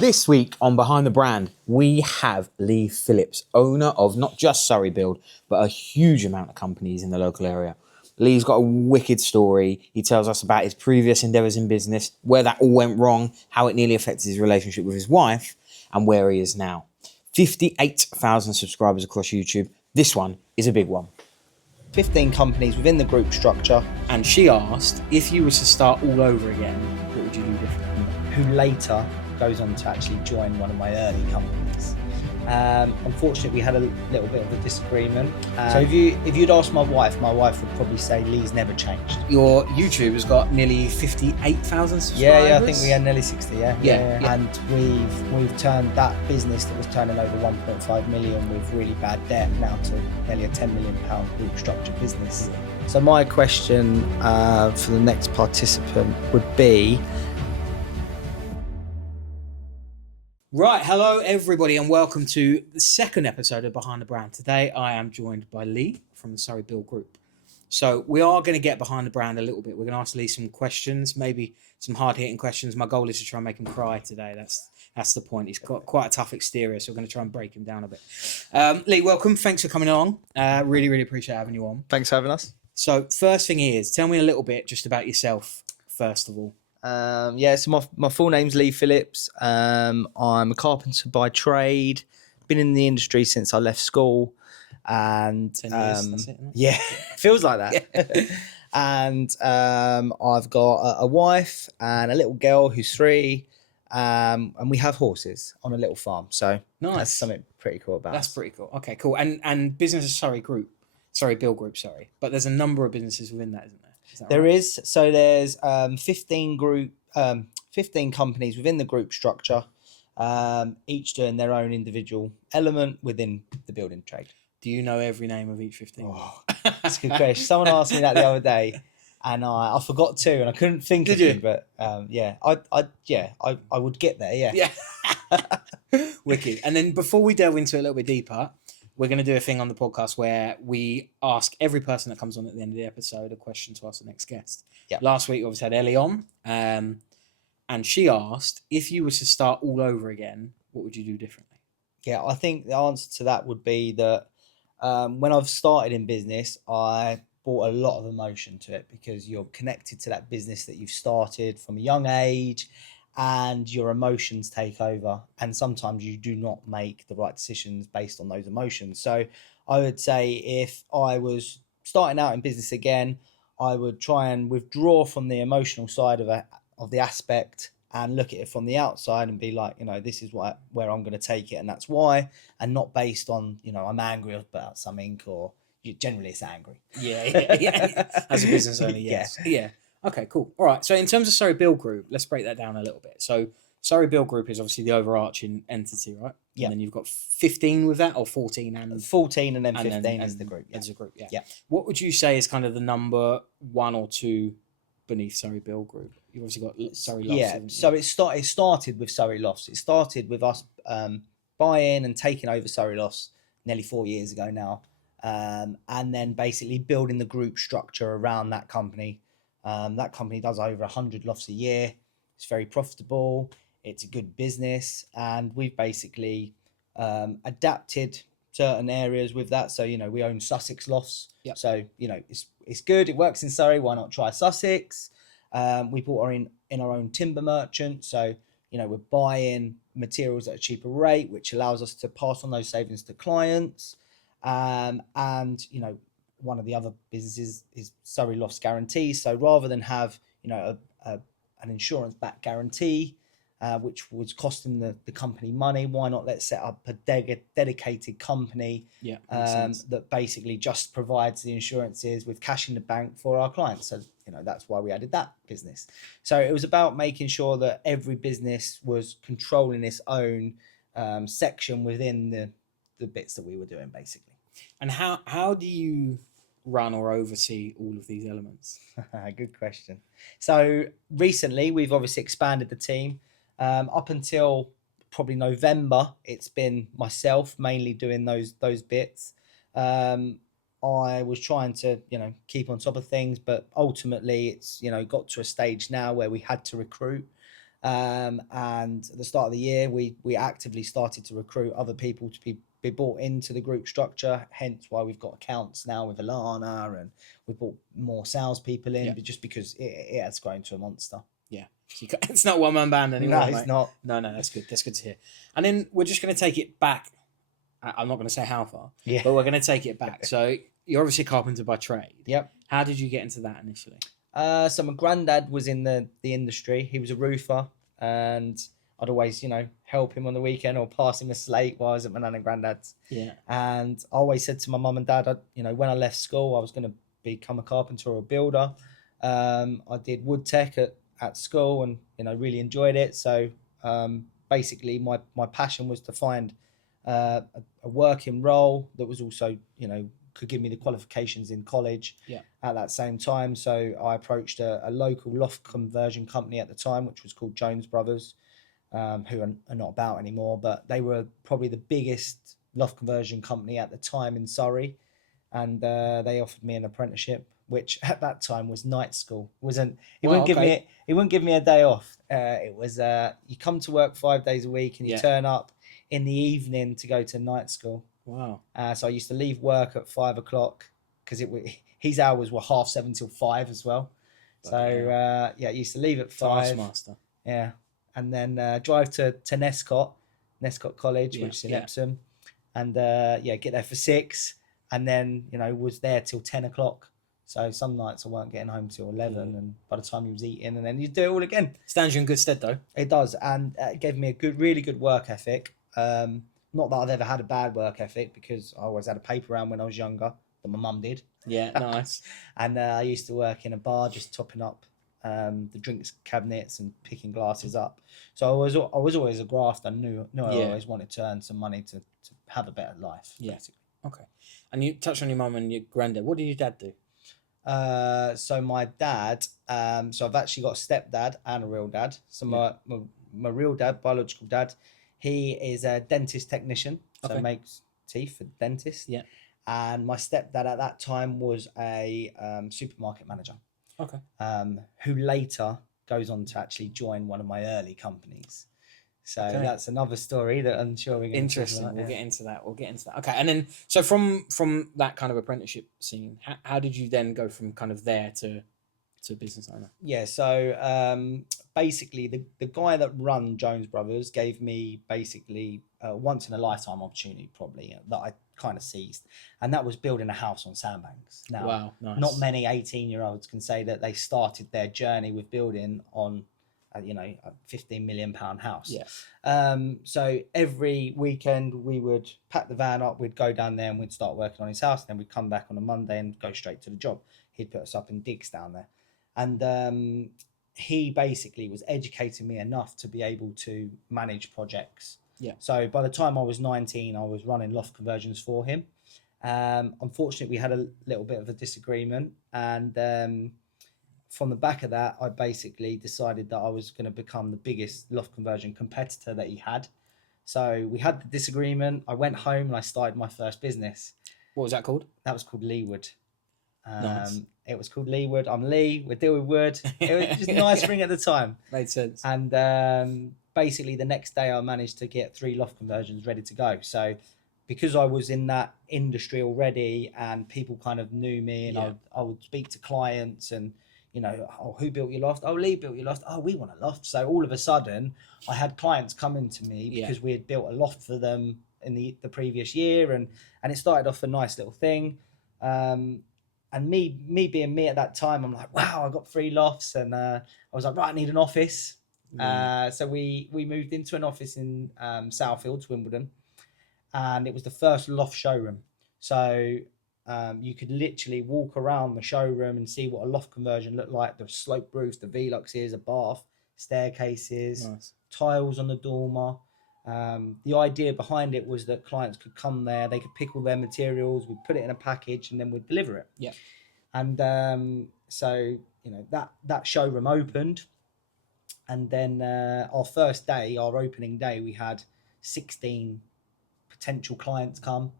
This week on Behind the Brand, we have Lee Phillips, owner of not just Surrey Build, but a huge amount of companies in the local area. Lee's got a wicked story. He tells us about his previous endeavours in business, where that all went wrong, how it nearly affected his relationship with his wife, and where he is now. 58,000 subscribers across YouTube. This one is a big one. 15 companies within the group structure. And she asked, if you were to start all over again, what would you do differently? Who later goes on to actually join one of my early companies. Unfortunately, we had a little bit of a disagreement. So if you'd asked my wife would probably say Lee's never changed. Your YouTube has got nearly 58,000 subscribers. Yeah, I think we had nearly 60. Yeah. And we've turned that business that was turning over 1.5 million with really bad debt now to nearly a 10 million pound group structure business. So my question for the next participant would be. Right, hello everybody and welcome to the second episode of Behind the Brand. Today I am joined by Lee from the Surrey Build Group. So we are going to get behind the brand a little bit. We're going to ask Lee some questions, maybe some hard-hitting questions. My goal is to try and make him cry today. That's the point. He's got quite a tough exterior, so we're going to try and break him down a bit. Lee, welcome. Thanks for coming along. Really appreciate having you on. Thanks for having us. So first thing is, tell me a little bit just about yourself, first of all. So my full name's Lee Phillips. I'm a carpenter by trade. Been in the industry since I left school, and 10 years, that's it, yeah, feels like that. And I've got a wife and a little girl who's 3, and we have horses on a little farm. So nice. That's something pretty cool about. That's pretty cool. Okay, cool. And business is Surrey Build Group. But there's a number of businesses within that, isn't there? There is. So there's 15 companies within the group structure, each doing their own individual element within the building trade. Do you know every name of each 15? Oh, that's a good question. Someone asked me that the other day, and I forgot to, and I couldn't think of you. But I would get there. Yeah. Wicked. And then before we delve into it a little bit deeper, we're going to do a thing on the podcast where we ask every person that comes on at the end of the episode a question to ask the next guest. Yeah. Last week, we obviously had Ellie on, and she asked, if you were to start all over again, what would you do differently? Yeah, I think the answer to that would be that when I've started in business, I brought a lot of emotion to it because you're connected to that business that you've started from a young age, and your emotions take over, and sometimes you do not make the right decisions based on those emotions. So I would say if I was starting out in business again, I would try and withdraw from the emotional side of the aspect and look at it from the outside and be like, this is where I'm going to take it, and that's why, and not based on, I'm angry about something, or generally it's angry. Yeah. As a business owner, yes. Yeah. Okay, cool. All right. So in terms of Surrey Build Group, let's break that down a little bit. So Surrey Build Group is obviously the overarching entity, right? Yeah. And then you've got 15 with that, or 14 and 14, and then 15 as the group. Yeah. As a group, yeah. Yeah. What would you say is kind of the number 1 or 2 beneath Surrey Build Group? You've obviously got Surrey Lofts. Yeah. So it started with Surrey Lofts. It started with us buying and taking over Surrey Lofts nearly 4 years ago now, and then basically building the group structure around that company. That company does over 100 lofts a year. It's very profitable. It's a good business, and we've basically adapted certain areas with that. So we own Sussex lofts. Yep. So it's good. It works in Surrey. Why not try Sussex? We bought in our own timber merchant. So we're buying materials at a cheaper rate, which allows us to pass on those savings to clients. And one of the other businesses is Surrey Lofts Guarantees. So rather than have an insurance-backed guarantee, which was costing the company money, why not let's set up a dedicated company that basically just provides the insurances with cash in the bank for our clients. So that's why we added that business. So it was about making sure that every business was controlling its own section within the bits that we were doing, basically. And how do you run or oversee all of these elements? Good question. So recently we've obviously expanded the team. Up until probably November, it's been myself mainly doing those bits. I was trying to keep on top of things, but ultimately it's got to a stage now where we had to recruit. And at the start of the year, we actively started to recruit other people to be brought into the group structure. Hence why we've got accounts now with Alana, and we've brought more salespeople in, Yeah. but just because it has grown to a monster. Yeah. So it's not one man band anymore. No, it's mate. not. No, that's good. That's good to hear. And then we're just going to take it back. I'm not going to say how far, Yeah. but we're going to take it back. So you're obviously a carpenter by trade. Yep. How did you get into that initially? So my granddad was in the industry. He was a roofer, and I'd always, help him on the weekend or pass him a slate while I was at my nan and granddad's. Yeah. And I always said to my mum and dad, when I left school, I was going to become a carpenter or a builder. I did wood tech at school, and really enjoyed it. So basically, my passion was to find a working role that was also could give me the qualifications in college. Yeah. At that same time, so I approached a local loft conversion company at the time, which was called Jones Brothers, who are not about anymore, but they were probably the biggest loft conversion company at the time in Surrey, and they offered me an apprenticeship, which at that time was night school. He wouldn't give me a day off. It was you come to work 5 days a week, and you turn up in the evening to go to night school. Wow. So I used to leave work at 5 o'clock because his hours were 7:30 till 5 as well. So I used to leave at 5. Taskmaster. Yeah, and then drive to Nescott College, which is in Epsom, and get there for 6, and then was there till 10 o'clock. So some nights I weren't getting home till 11, and by the time he was eating, and then you do it all again. Stands you in good stead, though. It does, and it gave me a really good work ethic. Not that I've ever had a bad work ethic, because I always had a paper round when I was younger, but my mum did. Yeah, nice. And I used to work in a bar, just topping up the drinks cabinets and picking glasses up. So I was always a grafter. Knew I always wanted to earn some money to have a better life. Yeah. Basically. Okay. And you touched on your mum and your granddad. What did your dad do? So my dad, so I've actually got a stepdad and a real dad. So my real dad, biological dad, he is a dentist technician, so makes teeth for dentists. Yeah. And my stepdad at that time was a supermarket manager. Okay. Who later goes on to actually join one of my early companies. So that's another story that I'm sure we're going to talk about. We'll get into that. Okay. And then, so from that kind of apprenticeship scene, how did you then go from kind of there to business owner? Yeah. So basically, the guy that run Jones Brothers gave me basically a once in a lifetime opportunity, probably, that I kind of seized, and that was building a house on sandbanks. Now, wow, nice. Not many 18-year-olds can say that they started their journey with building on a £15 million house. Yeah. So every weekend we would pack the van up, we'd go down there and we'd start working on his house, and then we'd come back on a Monday and go straight to the job. He'd put us up in digs down there, and he basically was educating me enough to be able to manage projects. Yeah. So by the time I was 19, I was running loft conversions for him. Unfortunately, we had a little bit of a disagreement, and from the back of that, I basically decided that I was going to become the biggest loft conversion competitor that he had. So we had the disagreement. I went home and I started my first business. What was that called? That was called Leewood. Nice. It was called Leewood. I'm Lee. We deal with wood. It was just a nice ring at the time. Made sense. And basically, the next day, I managed to get 3 loft conversions ready to go. So because I was in that industry already, and people kind of knew me, and I would speak to clients, and who built your loft? Oh, Lee built your loft. Oh, we want a loft. So all of a sudden, I had clients coming to me because we had built a loft for them in the previous year, and it started off a nice little thing. And me being me at that time, I'm like, wow, I got 3 lofts, and I was like, right, I need an office. So we moved into an office in Southfields, Wimbledon, and it was the first loft showroom. So you could literally walk around the showroom and see what a loft conversion looked like. The slope roofs, the Veluxes, a bath, staircases, tiles on the dormer. The idea behind it was that clients could come there, they could pick all their materials, we'd put it in a package, and then we'd deliver it. Yeah. And so that showroom opened, and then our first day, our opening day, we had 16 potential clients come.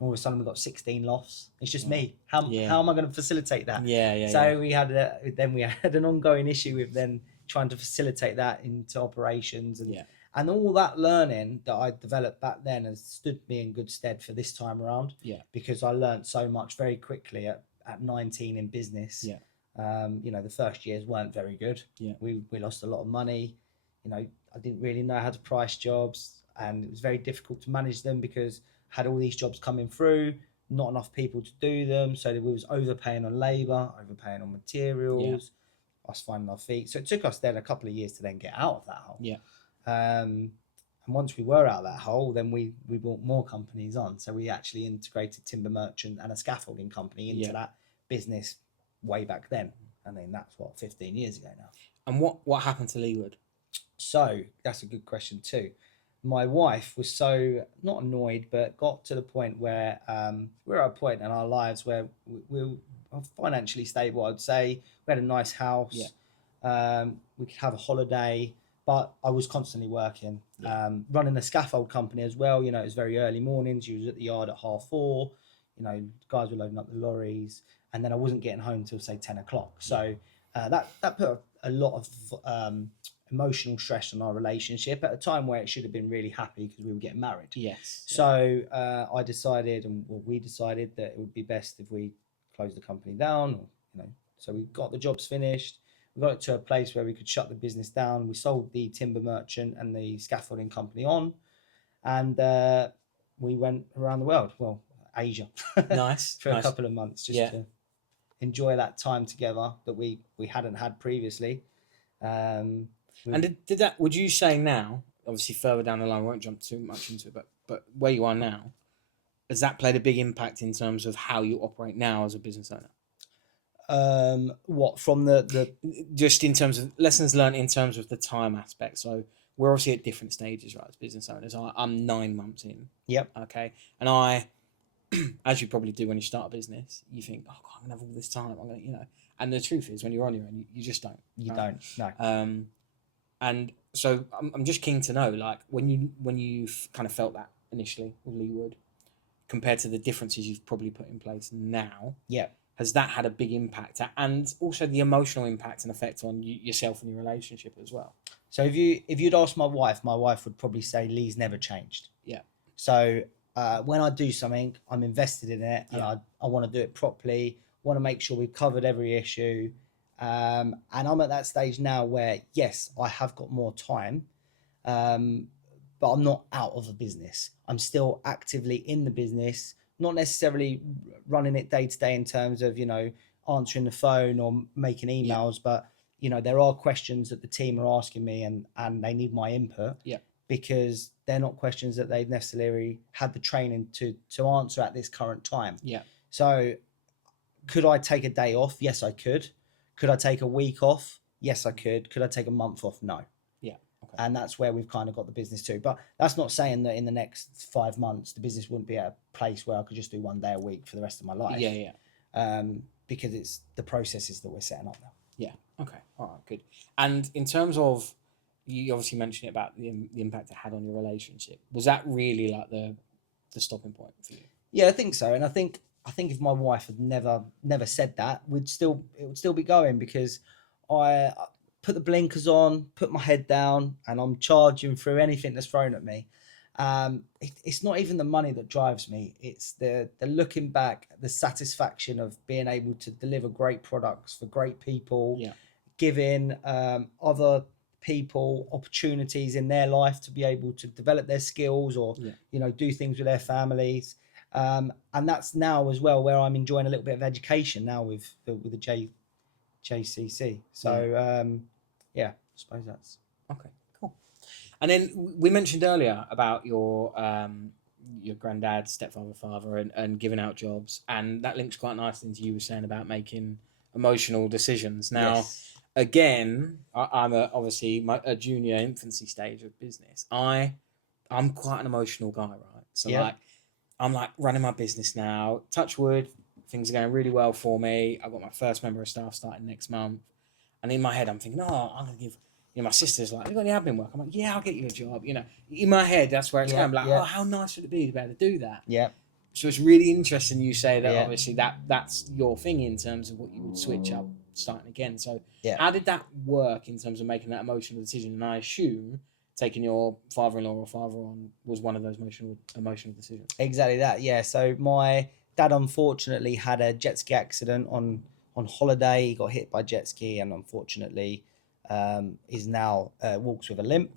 All of a sudden, we got 16 lofts. It's just me. How am I going to facilitate that? Yeah. So we had an ongoing issue with then trying to facilitate that into operations, and Yeah. and all that learning that I developed back then has stood me in good stead for this time around. Yeah. Because I learned so much very quickly at 19 in business. Yeah. The first years weren't very good. Yeah. We lost a lot of money. I didn't really know how to price jobs, and it was very difficult to manage them because I had all these jobs coming through, not enough people to do them. So we was overpaying on labour, overpaying on materials, us finding our feet. So it took us then a couple of years to then get out of that hole. Yeah. And once we were out of that hole, then we brought more companies on. So we actually integrated timber merchant and a scaffolding company into that business way back then. And then that's 15 years ago now. And what happened to Leeward? So that's a good question too. My wife was so not annoyed, but got to the point where we're at a point in our lives where we were financially stable. I'd say we had a nice house. We could have a holiday, but I was constantly working, running a scaffold company as well. It was very early mornings. You was at the yard at 4:30. Guys were loading up the lorries, and then I wasn't getting home till say 10 o'clock. So that put a lot of emotional stress on our relationship at a time where it should have been really happy because we were getting married. Yes. So I decided, we decided that it would be best if we closed the company down. So we got the jobs finished. We got it to a place where we could shut the business down. We sold the timber merchant and the scaffolding company on, and we went around the world. Well, Asia. Nice. for a couple of months just to enjoy that time together that we hadn't had previously. And did that? Would you say now? Obviously, further down the line, we won't jump too much into it. But where you are now, has that played a big impact in terms of how you operate now as a business owner? What from the just in terms of lessons learned in terms of the time aspect. So we're obviously at different stages, right? As business owners, I'm 9 months in. Yep. Okay, and I, as you probably do when you start a business, you think, oh God, I'm gonna have all this time. I'm gonna, And the truth is, when you're on your own, you just don't. You don't. No. And so I'm just keen to know, like, when you kind of felt that initially with Leeward, compared to the differences you've probably put in place now. Yeah. Has that had a big impact, and also the emotional impact and effect on yourself and your relationship as well? So if you'd ask my wife would probably say Lee's never changed. Yeah. So when I do something, I'm invested in it, and I want to do it properly. Want to make sure we've covered every issue. And I'm at that stage now where, yes, I have got more time, but I'm not out of the business. I'm still actively in the business, not necessarily running it day to day in terms of, answering the phone or making emails, but, there are questions that the team are asking me and they need my input because they're not questions that they've necessarily had the training to answer at this current time. Yeah. So could I take a day off? Yes, I could. Could I take a week off? Yes, I could. Could I take a month off? No. Yeah. Okay. And that's where we've kind of got the business to. But that's not saying that in the next 5 months, the business wouldn't be at a place where I could just do 1 day a week for the rest of my life. Yeah. Because it's the processes that we're setting up now. Yeah. Okay. All right. Good. And in terms of, you obviously mentioned it about the impact it had on your relationship. Was that really like the stopping point for you? Yeah, I think so. And I think if my wife had never said that, it would still be going, because I put the blinkers on, put my head down, and I'm charging through anything that's thrown at me. It's not even the money that drives me. It's the looking back, the satisfaction of being able to deliver great products for great people, giving other people opportunities in their life to be able to develop their skills or do things with their families. And that's now as well where I'm enjoying a little bit of education now with the JCC. So I suppose that's okay. Cool. And then we mentioned earlier about your granddad, stepfather, father, and giving out jobs, and that links quite nicely into you were saying about making emotional decisions. Now, again, I'm obviously a junior infancy stage of business. I'm quite an emotional guy, right? So I'm like running my business now. Touch wood, things are going really well for me. I've got my first member of staff starting next month. And in my head, I'm thinking, oh, I'm going to give, my sister's like, you got any admin work? I'm like, yeah, I'll get you a job. In my head, that's where it's going. I'm like, oh, how nice would it be to be able to do that? Yeah. So it's really interesting you say that obviously that's your thing in terms of what you would switch up starting again. So Yeah. how did that work in terms of making that emotional decision? And I assume taking your father-in-law or father on was one of those emotional decisions. Exactly that. Yeah. So my dad unfortunately had a jet ski accident on holiday. He got hit by a jet ski, and unfortunately, is now walks with a limp,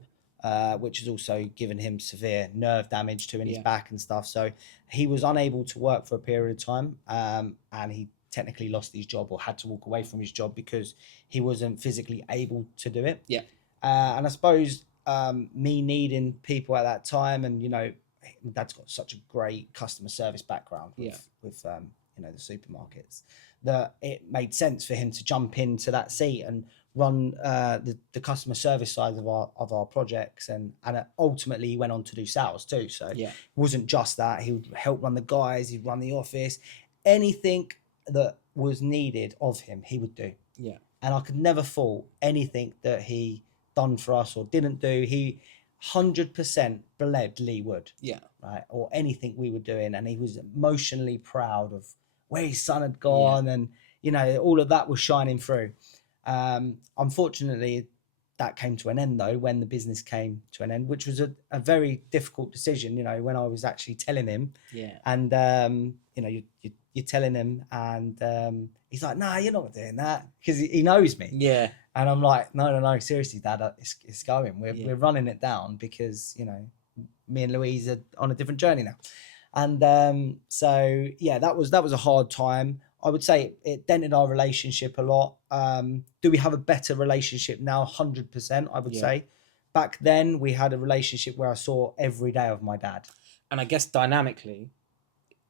which has also given him severe nerve damage to in his back and stuff. So he was unable to work for a period of time, and he technically lost his job or had to walk away from his job because he wasn't physically able to do it. Yeah. And I suppose me needing people at that time, and my dad's got such a great customer service background with the supermarkets, that it made sense for him to jump into that seat and run the customer service side of our projects, and ultimately he went on to do sales too. So it wasn't just that. He would help run the guys, he'd run the office, anything that was needed of him he would do. Yeah. And I could never fault anything that he done for us or didn't do. He 100% bled Lee Wood. Yeah. Right. Or anything we were doing. And he was emotionally proud of where his son had gone. And, all of that was shining through. Unfortunately, that came to an end, though, when the business came to an end, which was a very difficult decision, when I was actually telling him. Yeah. And, you're telling him, and he's like, "Nah, you're not doing that," because he knows me. Yeah. And I'm like, no, seriously, Dad, it's going. We're running it down because me and Louise are on a different journey now. And so yeah, that was a hard time. I would say it dented our relationship a lot. Do we have a better relationship now? 100%, I would say. Back then, we had a relationship where I saw every day of my dad. And I guess dynamically,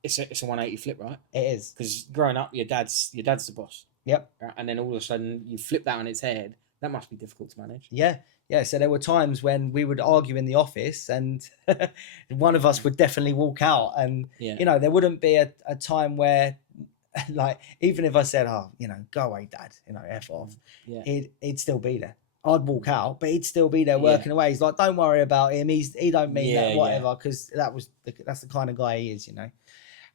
it's a 180 flip, right? It is. Because growing up, your dad's the boss. Yep. And then all of a sudden, you flip that on its head. That must be difficult to manage. Yeah. So there were times when we would argue in the office, and one of us would definitely walk out, and there wouldn't be a time where, like, even if I said, "Oh, go away, Dad," F off, he'd still be there. I'd walk out, but he'd still be there working away. He's like, "Don't worry about him. He don't mean that, whatever," because that's the kind of guy he is,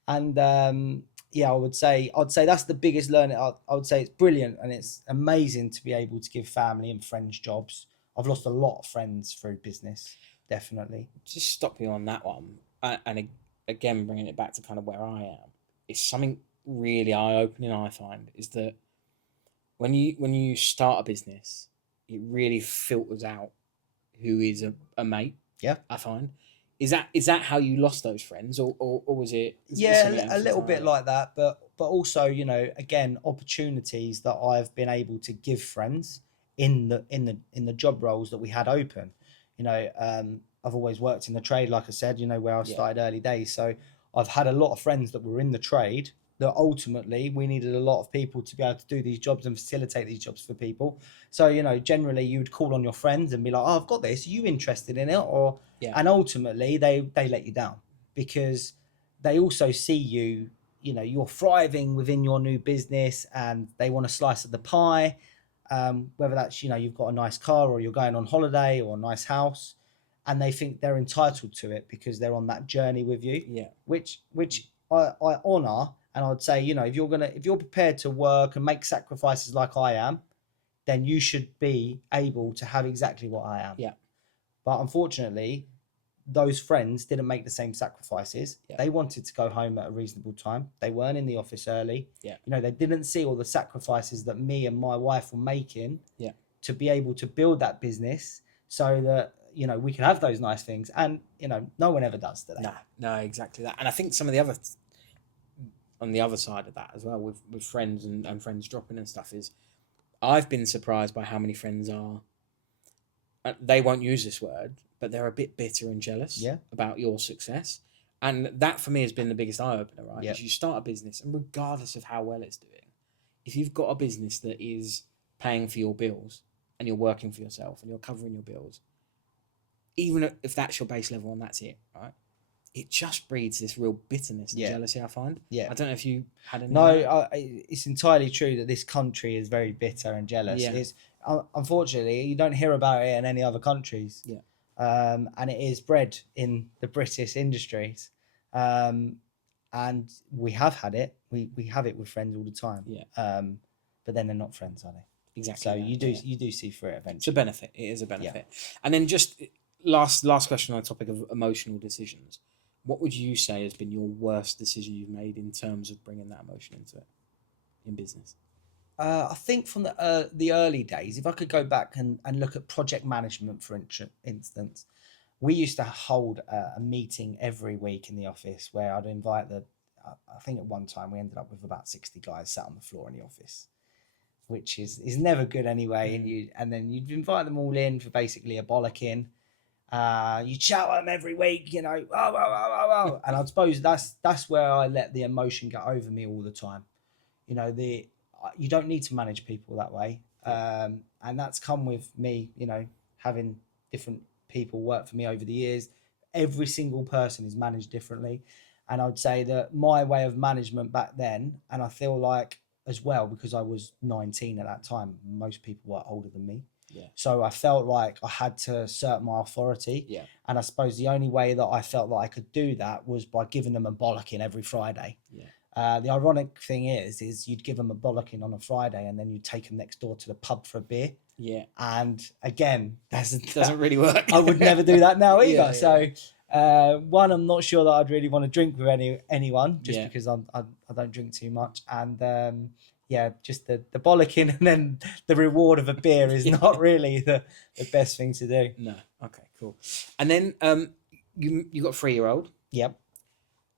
And I would say that's the biggest learning. I would say it's brilliant and it's amazing to be able to give family and friends jobs. I've lost a lot of friends through business, definitely. Just stop you on that one, and again bringing it back to kind of where I am. It's something really eye-opening. I find is that when you start a business, it really filters out who is a mate. Yeah, I find. Is that how you lost those friends, or was it? Yeah, a little bit like that, but also again, opportunities that I've been able to give friends in the job roles that we had open. I've always worked in the trade, like I said, where I started early days. So I've had a lot of friends that were in the trade that ultimately we needed a lot of people to be able to do these jobs and facilitate these jobs for people. So, generally you would call on your friends and be like, "Oh, I've got this. Are you interested in it?" And ultimately they let you down because they also see you're thriving within your new business and they want a slice of the pie. Whether that's, you've got a nice car or you're going on holiday or a nice house, and they think they're entitled to it because they're on that journey with you. Yeah. Which I honor. And I'd say, if you're prepared to work and make sacrifices like I am, then you should be able to have exactly what I am. Yeah. But unfortunately, those friends didn't make the same sacrifices. Yeah. They wanted to go home at a reasonable time. They weren't in the office early. Yeah. They didn't see all the sacrifices that me and my wife were making to be able to build that business so that, we can have those nice things. And, no one ever does today. No, exactly that. And I think some of the other on the other side of that as well with friends and friends dropping and stuff is I've been surprised by how many friends are, they won't use this word, but they're a bit bitter and jealous about your success. And that for me has been the biggest eye-opener, right? Is you start a business and regardless of how well it's doing, if you've got a business that is paying for your bills and you're working for yourself and you're covering your bills, even if that's your base level and that's it, right? It just breeds this real bitterness and jealousy, I find. Yeah. I don't know if you had any. No, it's entirely true that this country is very bitter and jealous. Yeah. It's, unfortunately, you don't hear about it in any other countries. Yeah. And it is bred in the British industries. And we have had it. We have it with friends all the time. Yeah. but then they're not friends, are they? Exactly. So that, you do see through it it's a eventually. benefit. It is a benefit. And then just last question on the topic of emotional decisions. What would you say has been your worst decision you've made in terms of bringing that emotion into it in business? I think from the early days, if I could go back and look at project management, for instance, we used to hold a meeting every week in the office where I'd invite I think at one time we ended up with about 60 guys sat on the floor in the office, which is never good anyway. And then you'd invite them all in for basically a bollocking. You'd shout at them every week, you know, oh, oh, oh, oh, oh. And I suppose that's where I let the emotion get over me all the time. You know, you don't need to manage people that way. And that's come with me, you know, having different people work for me over the years. Every single person is managed differently. And I would say that my way of management back then, and I feel like as well, because I was 19 at that time, most people were older than me. Yeah. So I felt like I had to assert my authority. Yeah. And I suppose the only way that I felt that I could do that was by giving them a bollocking every Friday. Yeah. The ironic thing is you'd give them a bollocking on a Friday and then you'd take them next door to the pub for a beer. Yeah. And again, doesn't really work. I would never do that now either. Yeah. So one, I'm not sure that I'd really want to drink with anyone just because I don't drink too much. And just the bollocking and then the reward of a beer is not really the best thing to do. No. Okay, cool. And then you got a 3-year-old. Yep.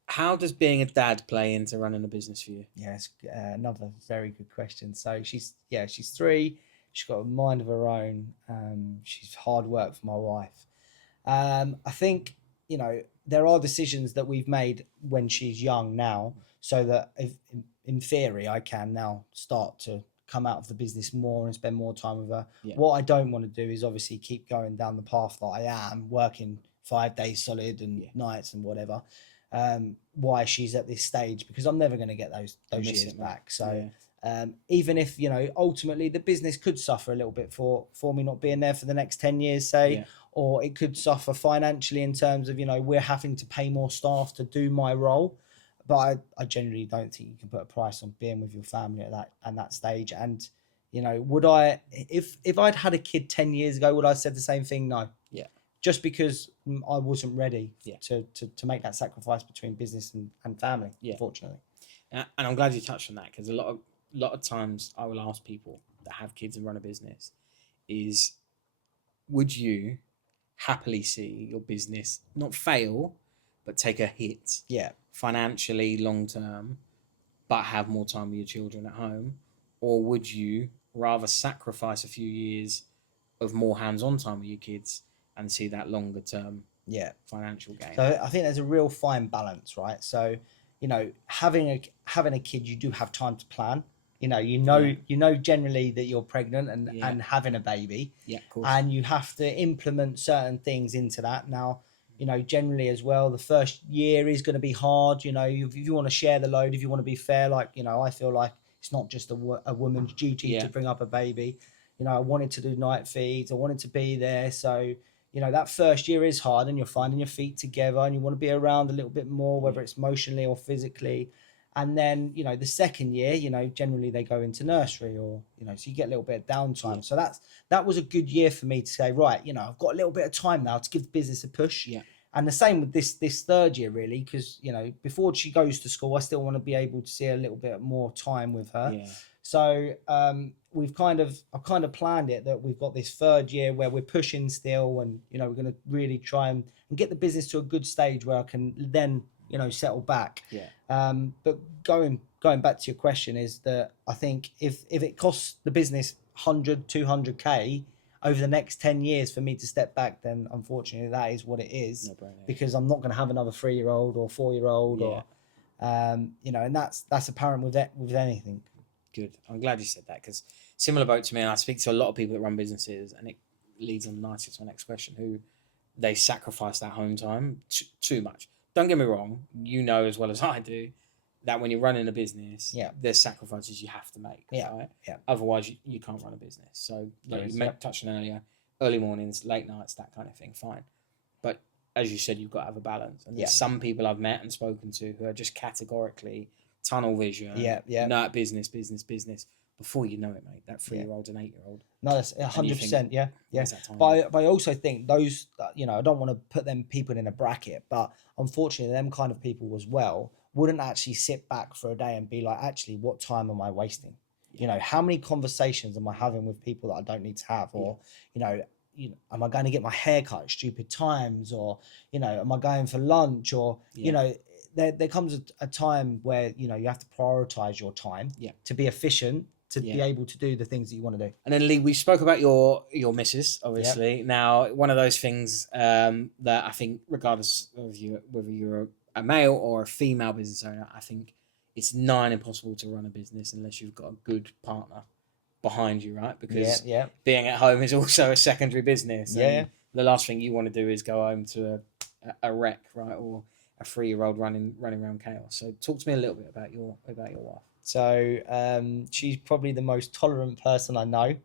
How does being a dad play into running a business for you? Yeah, it's another very good question. So she's 3. She's got a mind of her own. She's hard work for my wife. I think, you know, there are decisions that we've made when she's young now, so that if, in theory, I can now start to come out of the business more and spend more time with her. Yeah. What I don't want to do is obviously keep going down the path that I am, working 5 days solid and nights and whatever. Why she's at this stage, because I'm never going to get those years back. So even if, you know, ultimately the business could suffer a little bit for me not being there for the next 10 years, say, or it could suffer financially in terms of, you know, we're having to pay more staff to do my role. But I generally don't think you can put a price on being with your family at that stage. And, you know, would I, if I'd had a kid 10 years ago, would I have said the same thing? No. Yeah. Just because I wasn't ready to make that sacrifice between business and family, unfortunately. And I'm glad you touched on that, because a lot of times I will ask people that have kids and run a business is, would you happily see your business not fail, but take a hit financially long term, but have more time with your children at home? Or would you rather sacrifice a few years of more hands-on time with your kids and see that longer term financial gain? So I think there's a real fine balance, right? So, you know, having a kid, you do have time to plan. You know generally that you're pregnant and having a baby. Yeah, of course. And you have to implement certain things into that. Now, you know, generally as well, the first year is going to be hard. You know, if you want to share the load, if you want to be fair, like, you know, I feel like it's not just a woman's duty to bring up a baby. You know, I wanted to do night feeds. I wanted to be there. So, you know, that first year is hard and you're finding your feet together and you want to be around a little bit more, whether it's emotionally or physically. And then, you know, the second year, you know, generally they go into nursery or, you know, so you get a little bit of downtime. So that was a good year for me to say, right, you know, I've got a little bit of time now to give the business a push. Yeah. And the same with this third year, really, because, you know, before she goes to school, I still want to be able to see a little bit more time with her. Yeah. So I've kind of planned it that we've got this third year where we're pushing still, and, you know, we're going to really try and get the business to a good stage where I can then, you know, settle back. Yeah. But going back to your question is that I think if it costs the business 100, 200K over the next 10 years for me to step back, then unfortunately that is what it is. No brainer. Because I'm not going to have another 3-year-old or 4-year-old or, you know, and that's apparent with anything. Good. I'm glad you said that, because similar boat to me, and I speak to a lot of people that run businesses, and it leads on nicely to my next question, who they sacrifice that home time too much. Don't get me wrong, you know as well as I do that when you're running a business, there's sacrifices you have to make. Right? Yeah. Otherwise, you can't run a business. So, like you touched on earlier, early mornings, late nights, that kind of thing, fine. But as you said, you've got to have a balance. And there's some people I've met and spoken to who are just categorically tunnel vision. No, business. before you know it, mate, that 3-year-old and 8-year-old. No, that's And you think, 100%. Yeah, yeah. where's that time? But I also think those, I don't want to put them people in a bracket, but unfortunately, them kind of people as well wouldn't actually sit back for a day and be like, actually, what time am I wasting? How many conversations am I having with people that I don't need to have? Or, am I going to get my hair cut at stupid times? Or, am I going for lunch? Or, there comes a time where, you have to prioritize your time to be efficient, to be able to do the things that you want to do. And then Lee, we spoke about your missus, obviously. Yep. Now, one of those things that I think, regardless of whether you're a male or a female business owner, I think it's nigh impossible to run a business unless you've got a good partner behind you, right? Because being at home is also a secondary business. And the last thing you want to do is go home to a wreck, right? Or a 3-year-old running around chaos. So talk to me a little bit about your wife. So she's probably the most tolerant person I know.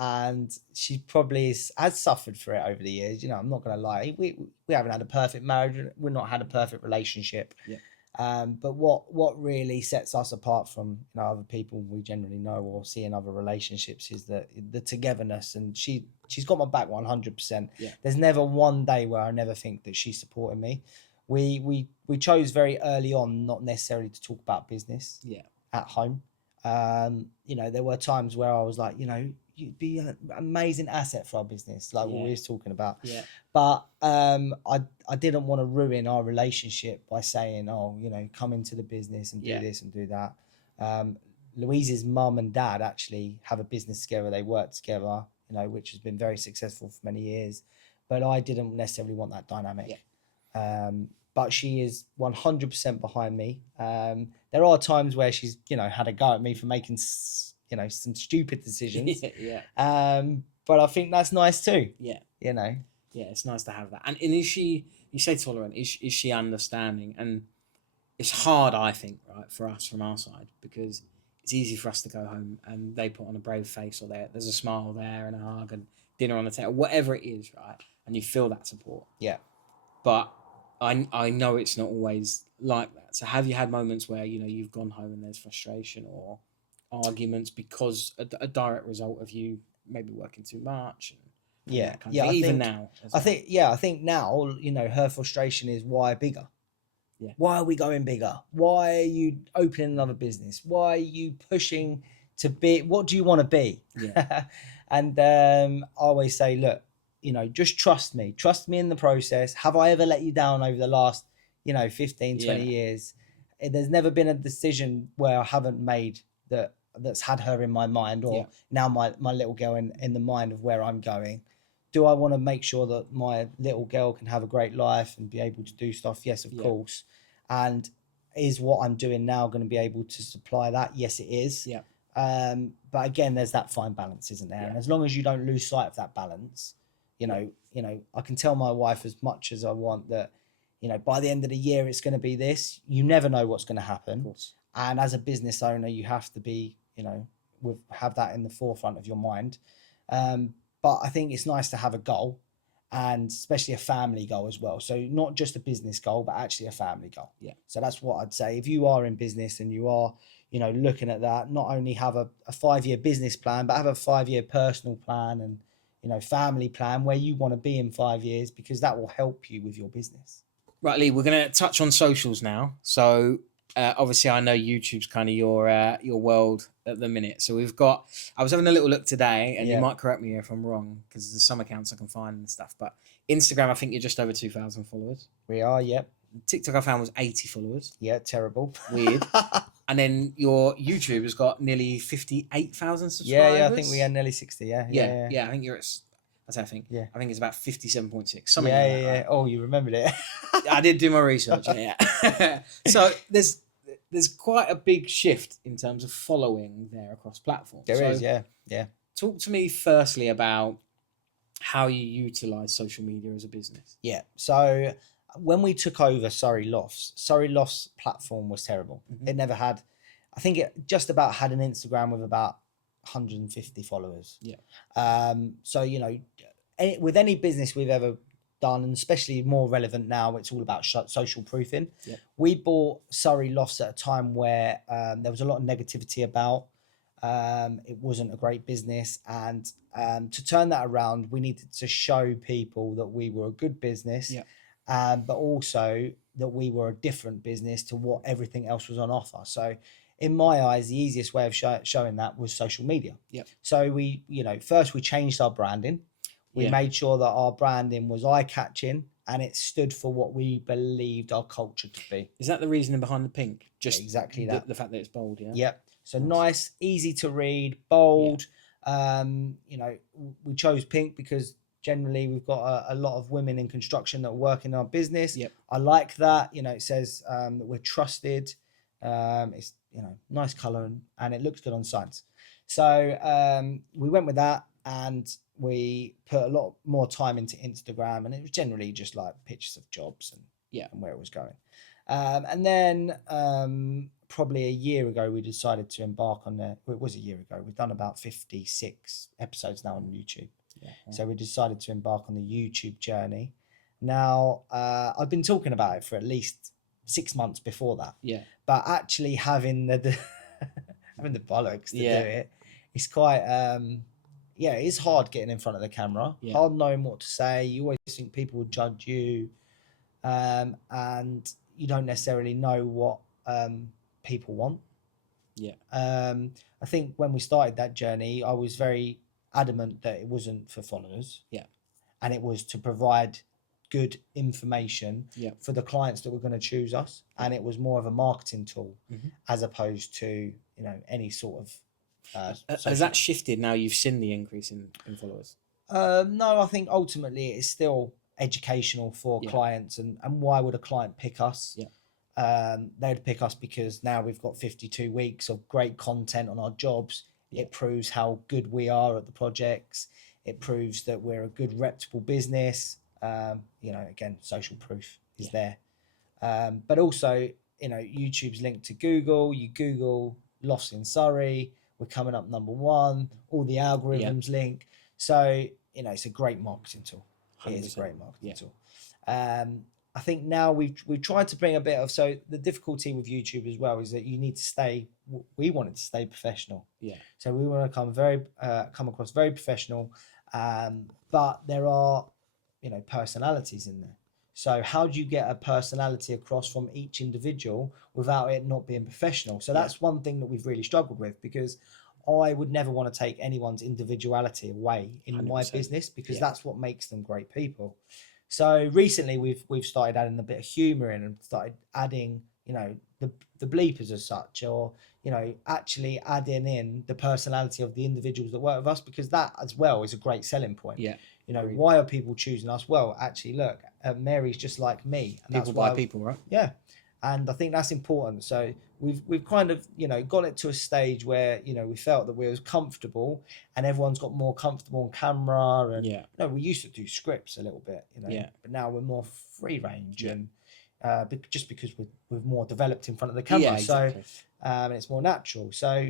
And she probably has suffered for it over the years. I'm not going to lie. We haven't had a perfect marriage. We've not had a perfect relationship. Yeah. But what really sets us apart from other people we generally know or see in other relationships is the togetherness. And she's got my back 100%. Yeah. There's never one day where I never think that she's supporting me. We chose very early on not necessarily to talk about business at home. There were times where I was like, you'd be an amazing asset for our business, like what we was talking about. Yeah. But I didn't want to ruin our relationship by saying, come into the business and do this and do that. Louise's mum and dad actually have a business together. They work together, which has been very successful for many years. But I didn't necessarily want that dynamic. Yeah. But she is 100% behind me. There are times where she's, had a go at me for making, some stupid decisions. But I think that's nice too. Yeah. Yeah, it's nice to have that. And is she, you say tolerant, is she understanding? And it's hard, I think, right, for us from our side, because it's easy for us to go home and they put on a brave face, or there's a smile there and a hug and dinner on the table, whatever it is, right? And you feel that support. Yeah. But I know it's not always like that. So have you had moments where, you've gone home and there's frustration or arguments because a direct result of you maybe working too much? Even now. I think now, her frustration is why bigger? Yeah. Why are we going bigger? Why are you opening another business? Why are you pushing to be? What do you want to be? Yeah. And I always say, look, just trust me in the process. Have I ever let you down over the last, 15, 20 years? There's never been a decision where I haven't made that's had her in my mind, or now my little girl in the mind of where I'm going. Do I want to make sure that my little girl can have a great life and be able to do stuff? Yes, of course. And is what I'm doing now going to be able to supply that? Yes, it is. Yeah. But again, there's that fine balance, isn't there? Yeah. And as long as you don't lose sight of that balance, I can tell my wife as much as I want that, by the end of the year, it's going to be this. You never know what's going to happen. Of course. And as a business owner, you have to be, have that in the forefront of your mind. But I think it's nice to have a goal, and especially a family goal as well. So not just a business goal, but actually a family goal. Yeah. So that's what I'd say. If you are in business and you are, looking at that, not only have a 5-year business plan, but have a 5-year personal plan and, family plan where you want to be in 5 years, because that will help you with your business. Right, Lee, we're going to touch on socials now. So obviously I know YouTube's kind of your world at the minute. So I was having a little look today, and you might correct me if I'm wrong, because there's some accounts I can find and stuff. But Instagram, I think you're just over 2,000 followers. We are, yep. TikTok I found was 80 followers. Yeah, terrible. Weird. And then your YouTube has got nearly 58,000 subscribers. Yeah, I think we had nearly 60, yeah. I think you're at... I think it's about 57.6. Something like that. Right? Oh, you remembered it. I did do my research. Yeah. So there's quite a big shift in terms of following there across platforms. There is, yeah. Talk to me firstly about how you utilize social media as a business. Yeah. So when we took over Surrey Loft's platform was terrible. Mm-hmm. It never had. I think it just about had an Instagram with about 150 followers. Yeah. So with any business we've ever done, and especially more relevant now, it's all about social proofing. Yep. We bought Surrey Lofts at a time where there was a lot of negativity about. It wasn't a great business, and to turn that around, we needed to show people that we were a good business, Yep. but also that we were a different business to what everything else was on offer. So in my eyes, the easiest way of showing that was social media. Yep. So we, first we changed our branding. We Yeah. made sure that our branding was eye-catching and it stood for what we believed our culture to be. Is that the reasoning behind the pink? Just exactly that. The fact that it's bold, yeah? Yep. So Nice. nice, easy to read, bold. We chose pink because generally we've got a lot of women in construction that work in our business. Yep. I like that. It says that we're trusted. It's nice color and it looks good on signs. So we went with that, and we put a lot more time into Instagram, and it was generally just like pictures of jobs and where it was going. And then probably a year ago, we decided to embark on it was a year ago. We've done about 56 episodes now on YouTube. Yeah. So we decided to embark on the YouTube journey. Now, I've been talking about it for at least 6 months before that. Yeah. But actually having the having the bollocks to do it, it's quite it's hard getting in front of the camera. Yeah. Hard knowing what to say. You always think people will judge you, and you don't necessarily know what people want. Yeah. I think when we started that journey, I was very adamant that it wasn't for followers. Yeah. And it was to provide good information Yeah. for the clients that were going to choose us, and it was more of a marketing tool as opposed to any sort of. Has that shifted now you've seen the increase in followers? No, I think ultimately it's still educational for clients, and why would a client pick us? They'd pick us because now we've got 52 weeks of great content on our jobs. It proves how good we are at the projects. It proves that we're a good, reputable business. Again, social proof is there. But also, YouTube's linked to Google. You Google Lofts in Surrey, we're coming up number 1. All the algorithms link. So, it's a great marketing tool. 100%. It is a great marketing tool. I think now we've tried to bring a bit of, so the difficulty with YouTube as well is that you need to we wanted to stay professional. Yeah. So we want to come across very professional, but there are, personalities in there. So how do you get a personality across from each individual without it not being professional? So that's one thing that we've really struggled with, because I would never want to take anyone's individuality away in 100%. My business, because that's what makes them great people. So recently we've started adding a bit of humor in, and started adding, the bleepers as such, or, actually adding in the personality of the individuals that work with us, because that as well is a great selling point. Yeah. Why are people choosing us? Well, actually, look, Mary's just like me. And people buy people, right? Yeah. And I think that's important. So we've kind of, got it to a stage where, we felt that we was comfortable, and everyone's got more comfortable on camera. And we used to do scripts a little bit, but now we're more free range, and just because we're more developed in front of the camera. Exactly. So and it's more natural. So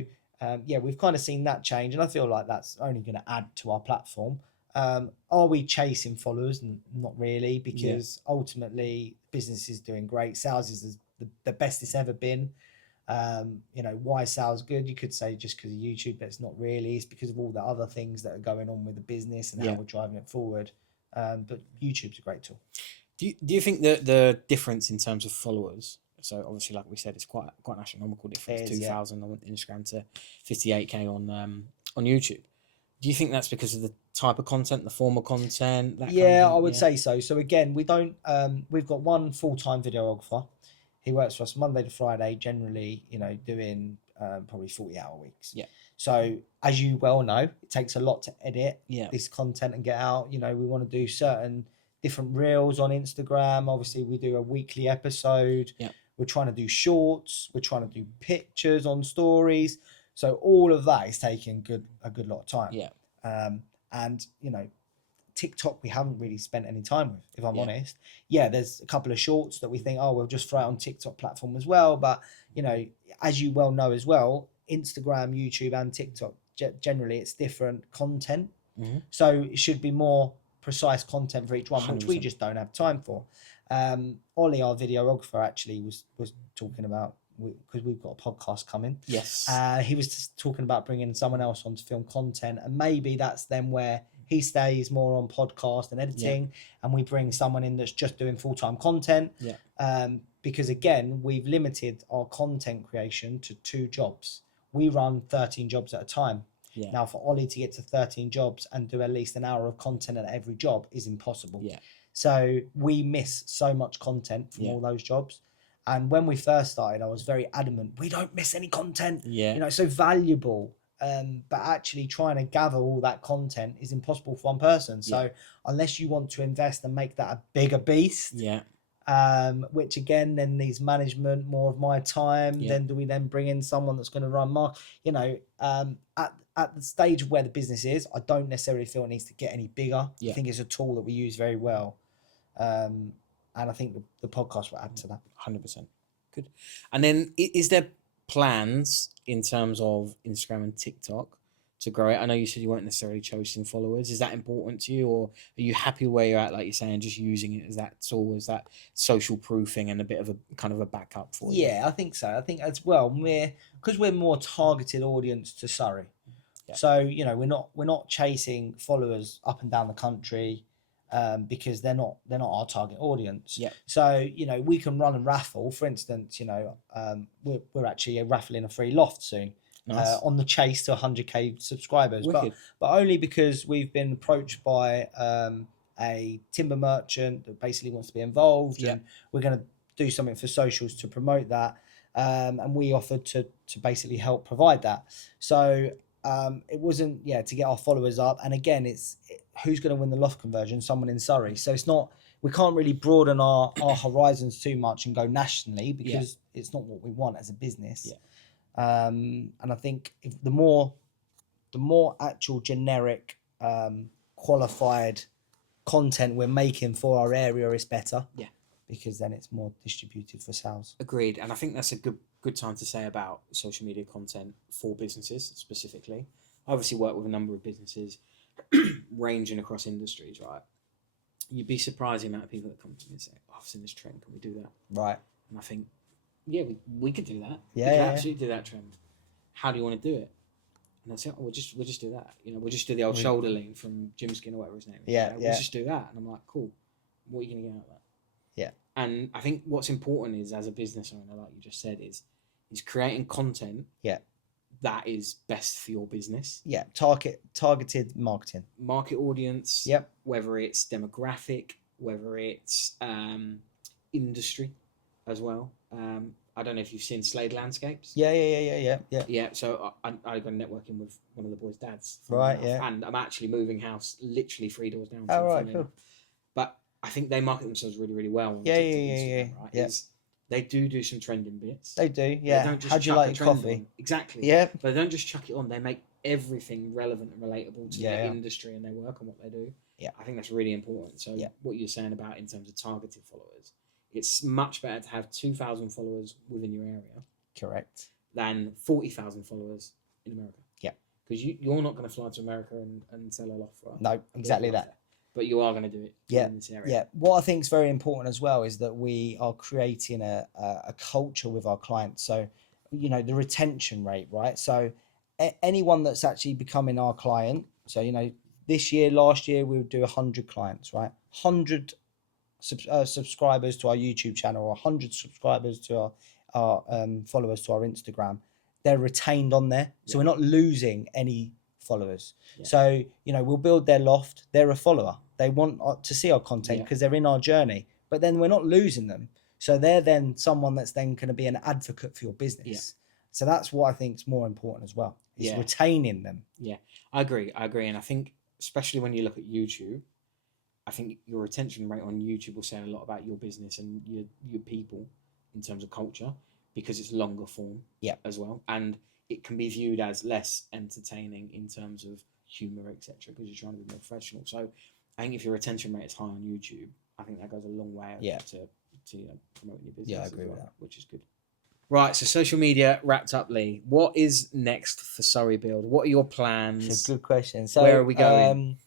we've kind of seen that change, and I feel like that's only going to add to our platform. Are we chasing followers? Not really, because ultimately business is doing great. Sales is the best it's ever been. Why sales good? You could say just because of YouTube, but it's not really. It's because of all the other things that are going on with the business and how we're driving it forward. But YouTube's a great tool. Do you think that the difference in terms of followers? So obviously, like we said, it's quite an astronomical difference. 2,000 on Instagram to 58K on YouTube. Do you think that's because of the type of content, the form of content? I would say so. So again, we don't. We've got one full-time videographer. He works for us Monday to Friday, generally, doing probably 40-hour weeks. Yeah. So as you well know, it takes a lot to edit this content and get out. We want to do certain different reels on Instagram. Obviously, we do a weekly episode. Yeah. We're trying to do shorts. We're trying to do pictures on stories. So all of that is taking a good lot of time. Yeah. And TikTok we haven't really spent any time with, if I'm honest. There's a couple of shorts that we think, we'll just throw it on TikTok platform as well. But as you well know as well, Instagram, YouTube, and TikTok generally it's different content. Mm-hmm. So it should be more precise content for each one, which we 100%. just don't have time for. Ollie, our videographer, actually was talking about, because we've got a podcast coming. Yes. He was just talking about bringing someone else on to film content, and maybe that's then where he stays more on podcast and editing, and we bring someone in that's just doing full-time content. Because again, we've limited our content creation to 2 jobs. We run 13 jobs at a time. Now, for Ollie to get to 13 jobs and do at least an hour of content at every job is impossible. So we miss so much content from all those jobs. And when we first started, I was very adamant, we don't miss any content. It's so valuable. But actually trying to gather all that content is impossible for one person. So unless you want to invest and make that a bigger beast, which again then needs management, more of my time, then do we then bring in someone that's going to run at the stage where the business is, I don't necessarily feel it needs to get any bigger. I think it's a tool that we use very well. And I think the podcast will add to that. 100%. Good. And then is there plans in terms of Instagram and TikTok to grow it? I know you said you weren't necessarily chasing followers. Is that important to you, or are you happy where you're at, like you're saying, just using it as that tool, as that social proofing and a bit of a kind of a backup for you? Yeah, I think so. I think as well, because we're more targeted audience to Surrey. So, we're not chasing followers up and down the country, because they're not our target audience. So, we can run a raffle, for instance. We're actually raffling a free loft soon. Nice. On the chase to 100k subscribers. But only because we've been approached by a timber merchant that basically wants to be involved, and we're going to do something for socials to promote that, and we offered to basically help provide that. So it wasn't to get our followers up, and again, it's who's going to win the loft conversion? Someone in Surrey. So it's not, we can't really broaden our horizons too much and go nationally, because it's not what we want as a business. And I think if the more actual generic qualified content we're making for our area is better, because then it's more distributed for sales. Agreed. And I think that's a good time to say about social media content for businesses specifically. I obviously work with a number of businesses ranging across industries, right? You'd be surprised the amount of people that come to me and say, I've seen this trend, can we do that? Right. And I think, we could do that. Yeah, we could absolutely do that trend. How do you want to do it? And I say, we'll just do that. We'll just do the old shoulder lean from Jim Skin or whatever his name is. We'll just do that. And I'm like, cool. What are you going to get out of that? And I think what's important is, as a business owner, like you just said, is creating content that is best for your business. Targeted marketing. Market audience. Whether it's demographic, whether it's industry as well. I don't know if you've seen Slade Landscapes. Yeah. So I got networking with one of the boys' dads. Right. And I'm actually moving house literally 3 doors down. Oh, right, cool. But I think they market themselves really, really well. On Instagram, right? They do some trending bits. They do, yeah. They don't just How do you like your coffee? On. Exactly. Yeah. But they don't just chuck it on. They make everything relevant and relatable to their industry and their work and what they do. Yeah. I think that's really important. So what you're saying about in terms of targeted followers, it's much better to have 2,000 followers within your area. Correct. Than 40,000 followers in America. Yeah. Because you're not going to fly to America and sell a loft, right? No, exactly that. But you are going to do it in this area. Yeah. What I think is very important as well is that we are creating a culture with our clients. So, the retention rate, right? So anyone that's actually becoming our client, so, last year we would do 100 clients, right? 100 subscribers to our YouTube channel, or 100 subscribers to our followers to our Instagram. They're retained on there. So we're not losing any followers. So we'll build their loft. They're a follower. They want to see our content because they're in our journey, but then we're not losing them. So they're then someone that's then going to be an advocate for your business. So that's what I think is more important as well, is retaining them. I agree. And I think especially when you look at YouTube, I think your retention rate on YouTube will say a lot about your business and your people in terms of culture, because it's longer form as well, and it can be viewed as less entertaining in terms of humor, etc., because you're trying to be more professional. So I think if your retention rate is high on YouTube, I think that goes a long way to promoting your business. Yeah, I agree with that, which is good. Right, so social media wrapped up, Lee. What is next for Surrey Build? What are your plans? It's a good question. So where are we going?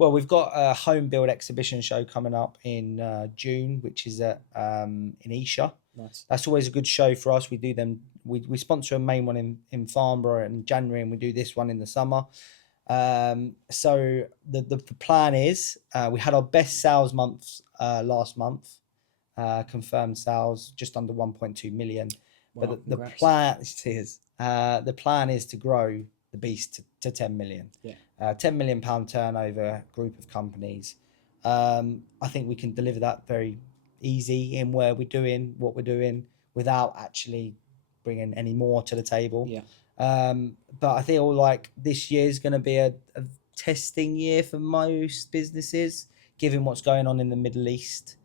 Well, we've got a home build exhibition show coming up in June, which is at in Esher. Nice. That's always a good show for us. We do them. We sponsor a main one in Farnborough in January, and we do this one in the summer. So the plan is we had our best sales month last month, confirmed sales just under 1.2 million. Wow, But the congrats. plan is to grow the beast to 10 million. Yeah. 10 million pound turnover group of companies. I think we can deliver that very easy in where we're doing what we're doing without actually bringing any more to the table. Yeah. But I feel like this year is going to be a testing year for most businesses, given what's going on in the Middle East.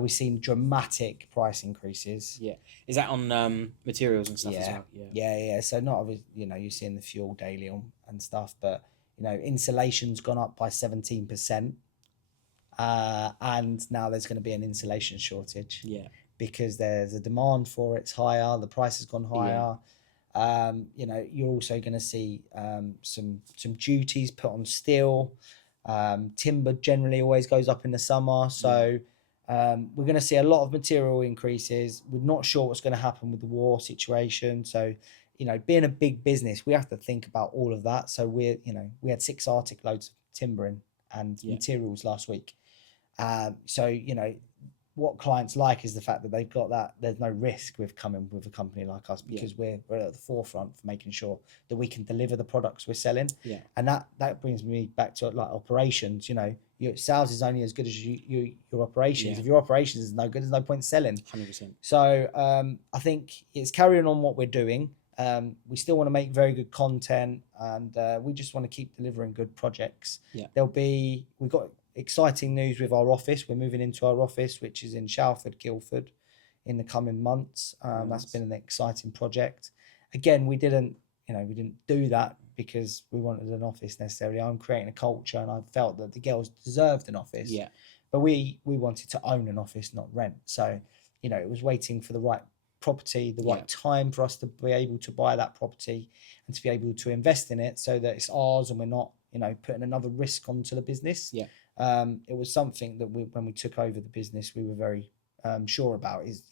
We've seen dramatic price increases. Yeah. Is that on materials and stuff as well? Yeah. So not obvious, you're seeing the fuel daily and stuff, but insulation's gone up by 17%. And now there's going to be an insulation shortage. Yeah. Because there's a demand for it's higher, the price has gone higher. You're also going to see some duties put on steel. Timber generally always goes up in the summer, so we're going to see a lot of material increases. We're not sure what's going to happen with the war situation, so being a big business, we have to think about all of that. So we had 6 Arctic loads of timbering and materials last week. So what clients like is the fact that they've got that there's no risk with coming with a company like us, because we're at the forefront for making sure that we can deliver the products we're selling. Yeah. And that brings me back to like operations. Your sales is only as good as your operations. Yeah. If your operations is no good, there's no point selling. 100%. So I think it's carrying on what we're doing. We still want to make very good content, and we just want to keep delivering good projects. Yeah. We've got exciting news with our office. We're moving into our office, which is in Shalford, Guildford, in the coming months. That's been an exciting project. Again, we didn't do that because we wanted an office necessarily. I'm creating a culture, and I felt that the girls deserved an office. Yeah. But we wanted to own an office, not rent. So, it was waiting for the right property, the right time for us to be able to buy that property and to be able to invest in it so that it's ours and we're not, putting another risk onto the business. Yeah. It was something that when we took over the business, we were very sure about is,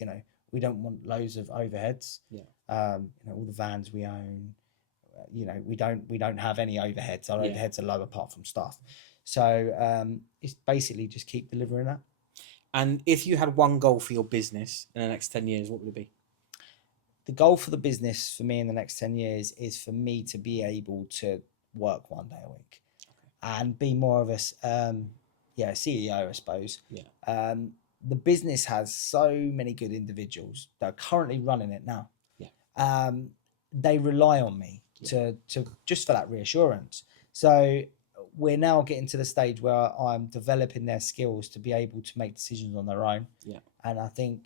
we don't want loads of overheads. Yeah. All the vans we own, we don't have any overheads. Our overheads are low apart from staff. So it's basically just keep delivering that. And if you had one goal for your business in the next 10 years, what would it be? The goal for the business for me in the next 10 years is for me to be able to work 1 day a week and be more of a CEO, I suppose. Yeah. The business has so many good individuals that are currently running it now. Yeah. They rely on me to just for that reassurance. So we're now getting to the stage where I'm developing their skills to be able to make decisions on their own. Yeah. And I think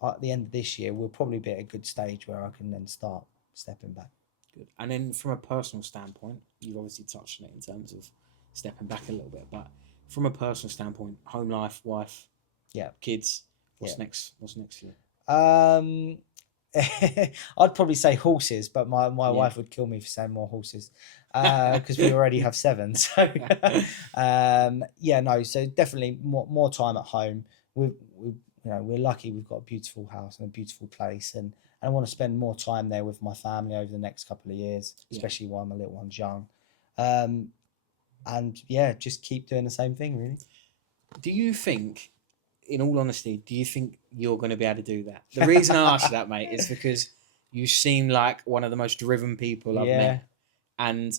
at the end of this year, we'll probably be at a good stage where I can then start stepping back. Good. And then from a personal standpoint, you've obviously touched on it in terms of stepping back a little bit, but from a personal standpoint, home life, wife, kids, what's next? What's next for you? I'd probably say horses, but my wife would kill me for saying more horses because we already have 7. So so definitely more time at home. We're lucky we've got a beautiful house and a beautiful place, and I want to spend more time there with my family over the next couple of years, especially while my little one's young. Just keep doing the same thing, really. Do you think, in all honesty, you're going to be able to do that? The reason I ask you that, mate, is because you seem like one of the most driven people I've met. And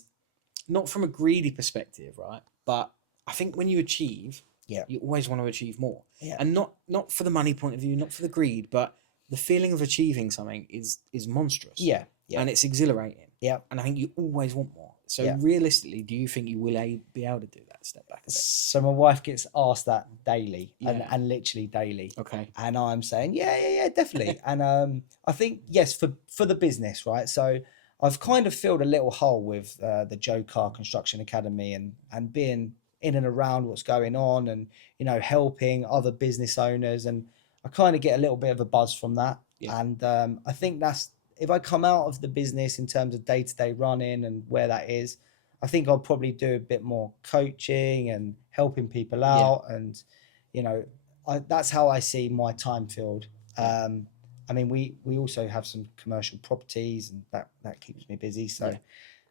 not from a greedy perspective, right? But I think when you achieve, you always want to achieve more. Yeah. And not for the money point of view, not for the greed, but the feeling of achieving something is monstrous. Yeah. And it's exhilarating. Yeah. And I think you always want more. So realistically, do you think you will be able to do that step back a bit? So my wife gets asked that daily and literally daily. Okay. And I'm saying, yeah, definitely. And I think, yes, for the business, right? So I've kind of filled a little hole with the Joe Carr Construction Academy and being in and around what's going on and, helping other business owners. And I kind of get a little bit of a buzz from that. Yeah. And I think if I come out of the business in terms of day-to-day running and where that is, I think I'll probably do a bit more coaching and helping people out, and you know, that's how I see my time filled. I mean, we also have some commercial properties, and that keeps me busy. So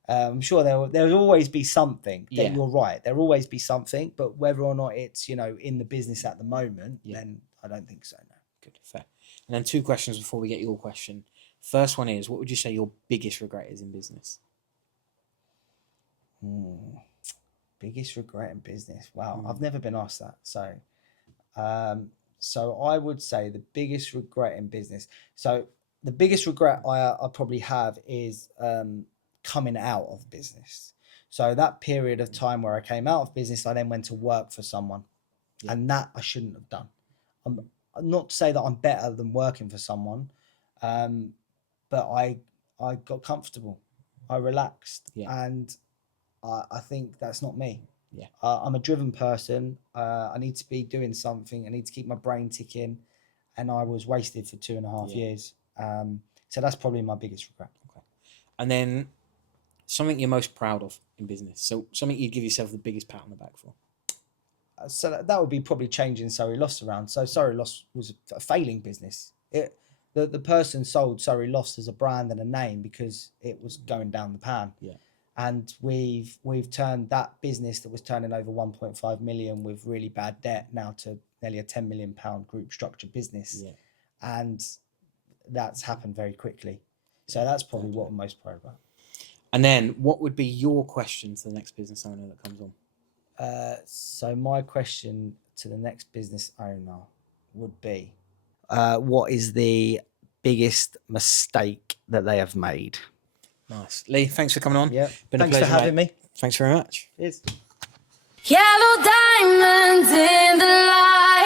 I'm sure there'll always be something. Yeah. You're right. There'll always be something, but whether or not it's, you know, in the business at the moment, then I don't think so. No. Good, fair. And then 2 questions before we get your question. First one is, what would you say your biggest regret is in business? Biggest regret in business? Wow, I've never been asked that. So I would say the biggest regret in business. So the biggest regret I probably have is coming out of business. So that period of time where I came out of business, I then went to work for someone, and that I shouldn't have done. Not to say that I'm better than working for someone, but I got comfortable, I relaxed, and I think that's not me. Yeah. I'm a driven person. I need to be doing something. I need to keep my brain ticking, and I was wasted for 2.5 years. So that's probably my biggest regret. Okay. And then something you're most proud of in business. So something you'd give yourself the biggest pat on the back for. So that would be probably changing Surrey Loss around. So Surrey Loss was a failing business. The person sold Surrey Loss as a brand and a name because it was going down the pan. Yeah. And we've turned that business that was turning over 1.5 million with really bad debt now to nearly a 10 million pound group structure business. Yeah. And that's happened very quickly. So that's probably what I'm most proud about. And then what would be your question to the next business owner that comes on? So my question to the next business owner would be, what is the biggest mistake that they have made? Nice. Lee, thanks for coming on. Yeah. Been a Thanks pleasure, for having mate. me. Thanks very much. Cheers. Yellow diamonds in the light.